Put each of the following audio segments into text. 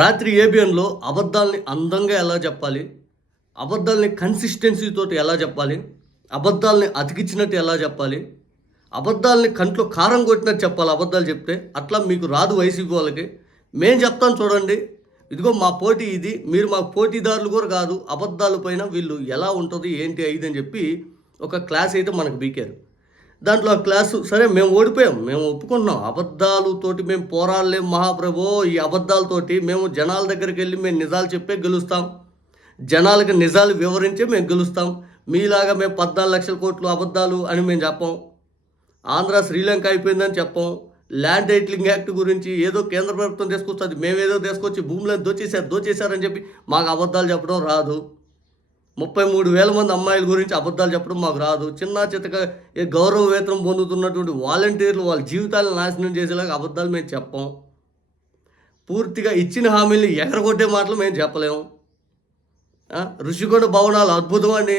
రాత్రి ఏబిఎన్‌లో అబద్ధాల్ని అందంగా ఎలా చెప్పాలి? అబద్ధాల్ని కన్సిస్టెన్సీతోటి ఎలా చెప్పాలి? అబద్ధాల్ని అతికిచ్చినట్టు ఎలా చెప్పాలి? అబద్ధాల్ని కంట్లో కారం కొట్టినట్టు చెప్పాలి అబద్ధాలు చెప్తే. అట్లా మీకు రాదు వైసీపీ వాళ్ళకి. మేము చెప్తాం చూడండి. ఇదిగో మా పోటీ ఇది. మీరు మాకు పోటీదారులు కూడా కాదు. అబద్ధాల పైన వీళ్ళు ఎలా ఉంటది, ఏంటి, ఇది అని చెప్పి ఒక క్లాస్ అయితే మనకు బీకారు. దాంట్లో ఆ క్లాసు సరే మేము ఓడిపోయాం. మేము ఒప్పుకుంటున్నాం. అబద్ధాలతోటి మేము పోరాడలేం మహాప్రభో. ఈ అబద్ధాలతోటి మేము జనాల దగ్గరికెళ్ళి మేము నిజాలు చెప్పే గెలుస్తాం. జనాలకి నిజాలు వివరించే మేము గెలుస్తాం. మీలాగా మేము 14 లక్షల కోట్లు అబద్ధాలు అని మేము చెప్పం. ఆంధ్ర శ్రీలంక అయిపోయిందని చెప్పం. ల్యాండ్ టైటిలింగ్ యాక్ట్ గురించి ఏదో కేంద్ర ప్రభుత్వం తీసుకొస్తుంది. మేమేదో తీసుకొచ్చి భూములను దోచేశారని చెప్పి మాకు అబద్ధాలు చెప్పడం రాదు. 33,000 మంది అమ్మాయిల గురించి అబద్ధాలు చెప్పడం మాకు రాదు. చిన్న చితక గౌరవ వేతనం పొందుతున్నటువంటి వాలంటీర్లు వాళ్ళ జీవితాలను నాశనం చేసేలాగా అబద్ధాలు మేము చెప్పం. పూర్తిగా ఇచ్చిన హామీలు ఎగరగొట్టే మాటలు మేము చెప్పలేము. ఋషికొండ భవనాలు అద్భుతం అని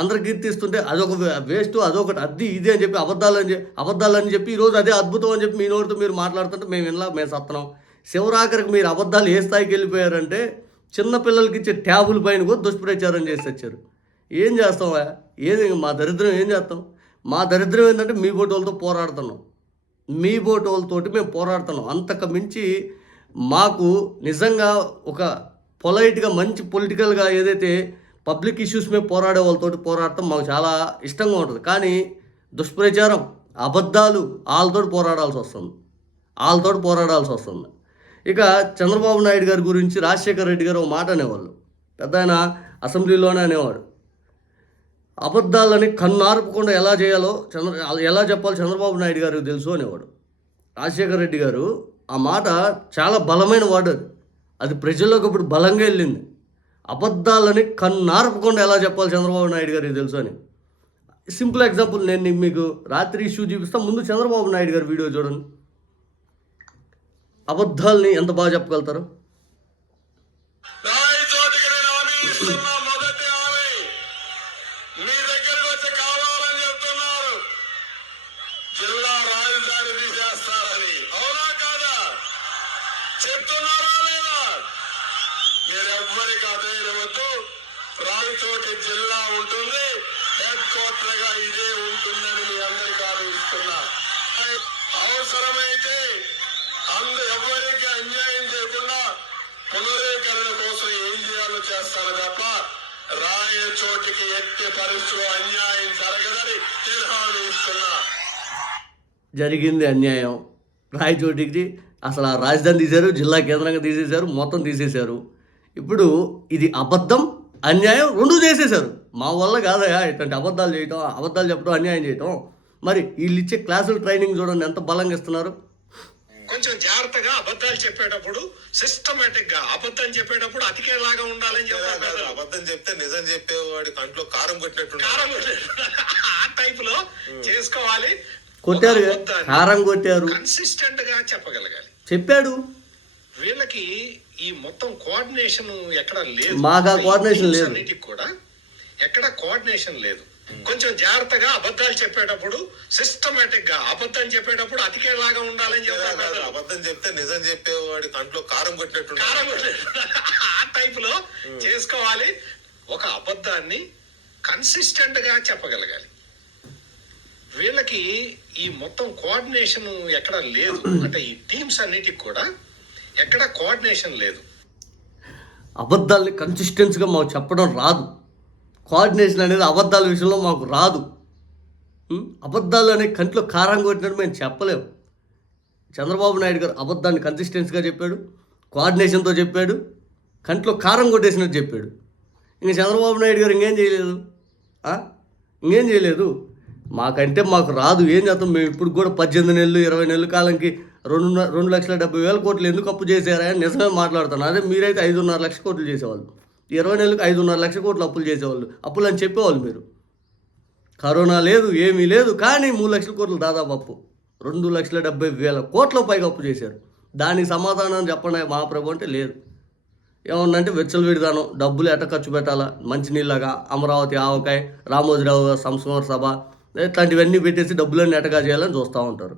అందరు కీర్తిస్తుంటే అదొక వేస్ట్, అదొకటి అది ఇది అని చెప్పి అబద్ధాలని చెప్పి ఈరోజు అదే అద్భుతం అని చెప్పి మీ నోటితో మీరు మాట్లాడుతుంటే మేము వినలా, మేము సత్తనం. చివరాఖరికి మీరు అబద్ధాలు ఏ స్థాయికి వెళ్ళిపోయారంటే చిన్నపిల్లలకి ఇచ్చే ట్యాబుల పైన కూడా దుష్ప్రచారం చేసి వచ్చారు. ఏం చేస్తావా? ఏది మా దరిద్రం ఏం చేస్తాం? మా దరిద్రం ఏంటంటే మీ బోటు వాళ్ళతో పోరాడుతున్నాం. మీ బోటు వాళ్ళతోటి మేము పోరాడుతున్నాం. అంతకు మించి మాకు నిజంగా ఒక పొలైట్గా మంచి పొలిటికల్గా ఏదైతే పబ్లిక్ ఇష్యూస్ మీద పోరాడే వాళ్ళతోటి పోరాడటం మాకు చాలా ఇష్టంగా ఉంటుంది. కానీ దుష్ప్రచారం, అబద్ధాలు వాళ్ళతోటి పోరాడాల్సి వస్తుంది. ఇక చంద్రబాబు నాయుడు గారి గురించి రాజశేఖర రెడ్డి గారు ఒక మాట అనేవాళ్ళు. పెద్ద ఆయన అసెంబ్లీలోనే అనేవాడు, అబద్ధాలని కన్నార్పకుండా ఎలా చెప్పాలో చంద్రబాబు నాయుడు గారికి తెలుసు అనేవాడు. రాజశేఖర రెడ్డి గారు ఆ మాట చాలా బలమైన వాడు. అది ప్రజల్లోకి ఇప్పుడు బలంగా వెళ్ళింది. అబద్ధాలని కన్నార్పకుండా ఎలా చెప్పాలి చంద్రబాబు నాయుడు గారికి తెలుసు అని. సింపుల్ ఎగ్జాంపుల్ నేను మీకు రాత్రి ఇష్యూ చూపిస్తాను. ముందు చంద్రబాబు నాయుడు గారి వీడియో చూడండి. అబద్ధాలని ఎంత బాగా చెప్పగలుగుతారు. జిల్లా రాజధాని తీసేస్తారని అవునా కాదా చెప్తున్నారా లేదా? మీరెవ్వరికి అధైర్యవద్దు. రాయచోటి జిల్లా ఉంటుంది, హెడ్ క్వార్టర్ గా ఇదే ఉంటుందని మీ అందరికీ ఆలోచిస్తున్నా. అవసరమైతే ఎవరికి అన్యాయం చేయకుండా పునరీకరణ కోసం ఏం చేయాలో చేస్తారు తప్ప రాయచోటికి ఎట్టి పరిస్థితుల్లో అన్యాయం జరగదని నేను హామీ ఇస్తున్నా. జరిగింది అన్యాయం. రాయచోటికి అసలు ఆ రాజధాని తీశారు, జిల్లా కేంద్రంగా తీసేశారు, మొత్తం తీసేశారు. ఇప్పుడు ఇది అబద్ధం, అన్యాయం రెండూ చేసేశారు. మా వల్ల కాదయా ఇట్లాంటి అబద్ధాలు చేయటం, అబద్ధాలు చెప్పడం, అన్యాయం చేయటం. మరి వీళ్ళు ఇచ్చే క్లాసులు ట్రైనింగ్ చూడండి ఎంత బలంగా ఇస్తున్నారు. కొంచెం జాగ్రత్తగా అబద్ధాలు చెప్పేటప్పుడు సిస్టమేటిక్ గా అబద్ధం చెప్పేటప్పుడు అతికేలాగా ఉండాలని చెప్పారు. అబద్ధం చెప్తే నిజం చెప్పేవాడి కంట్లో కారం కొట్టినట్టు ఆ టైప్ లో చేసుకోవాలి. కొట్టారు, కారం కొట్టారు, కన్సిస్టెంట్ గా చెప్పగలగాలి. చెప్పాడు. వీళ్ళకి ఈ మొత్తం కోఆర్డినేషన్ ఎక్కడ లేదు. మాకు కోఆర్డినేషన్ లేదు, అన్నిటికి కూడా ఎక్కడ కోఆర్డినేషన్ లేదు. కొంచెం జాగ్రత్తగా అబద్ధాలు చెప్పేటప్పుడు సిస్టమేటిక్ గా అబద్ధం చెప్పేటప్పుడు అతికేలాగా ఉండాలని చెప్పారు. అబద్ధం చెప్తే నిజం చెప్పేవాడి కంట్లో కారం కొట్టినట్టు ఆ టైప్ లో చేసుకోవాలి. ఒక అబద్ధాన్ని కన్సిస్టెంట్ గా చెప్పగలగాలి. వీళ్ళకి ఈ మొత్తం కోఆర్డినేషన్ ఎక్కడ లేదు. అంటే ఈ టీమ్స్ అన్నిటికి కూడా ఎక్కడ కోఆర్డినేషన్ లేదు. అబద్ధాలని కన్సిస్టెన్సీగా మాకు చెప్పడం రాదు. కోఆర్డినేషన్ అనేది అబద్ధాల విషయంలో మాకు రాదు. అబద్ధాలు అనే కంట్లో కారం కొట్టినట్టు మేము చెప్పలేము. చంద్రబాబు నాయుడు గారు అబద్ధాన్ని కన్సిస్టెన్సీగా చెప్పాడు, కోఆర్డినేషన్తో చెప్పాడు, కంట్లో కారం కొట్టేసినట్టు చెప్పాడు. ఇంక చంద్రబాబు నాయుడు గారు ఇంకేం చేయలేదు. మాకంటే మాకు రాదు, ఏం చేస్తాం. మేము ఇప్పుడు కూడా 18 నెలలు 20 నెలల కాలంకి 2,70,000 కోట్లు ఎందుకు అప్పు చేశారని నిజమే మాట్లాడుతాను. అదే మీరైతే 5.5 లక్షల కోట్లు చేసేవాళ్ళు. 20 నెలలకు 5.5 లక్షల కోట్లు అప్పులు చేసేవాళ్ళు. అప్పులు అని చెప్పేవాళ్ళు మీరు. కరోనా లేదు, ఏమీ లేదు, కానీ 3 లక్షల కోట్లు దాదాపు అప్పు. 2,70,000 కోట్ల పైగా అప్పు చేశారు. దానికి సమాధానం చెప్పండి మహాప్రభు అంటే లేదు. ఏమన్నంటే విచ్చలవిడిదానం, డబ్బులు ఎట్ట ఖర్చు పెట్టాలా, మంచినీళ్ళగా, అమరావతి ఆవకాయ, రామోజీరావు సంస్మరణ సభ ఇట్లాంటివన్నీ పెట్టేసి డబ్బులన్నీ ఎట్టగా చేయాలని చూస్తూ ఉంటారు.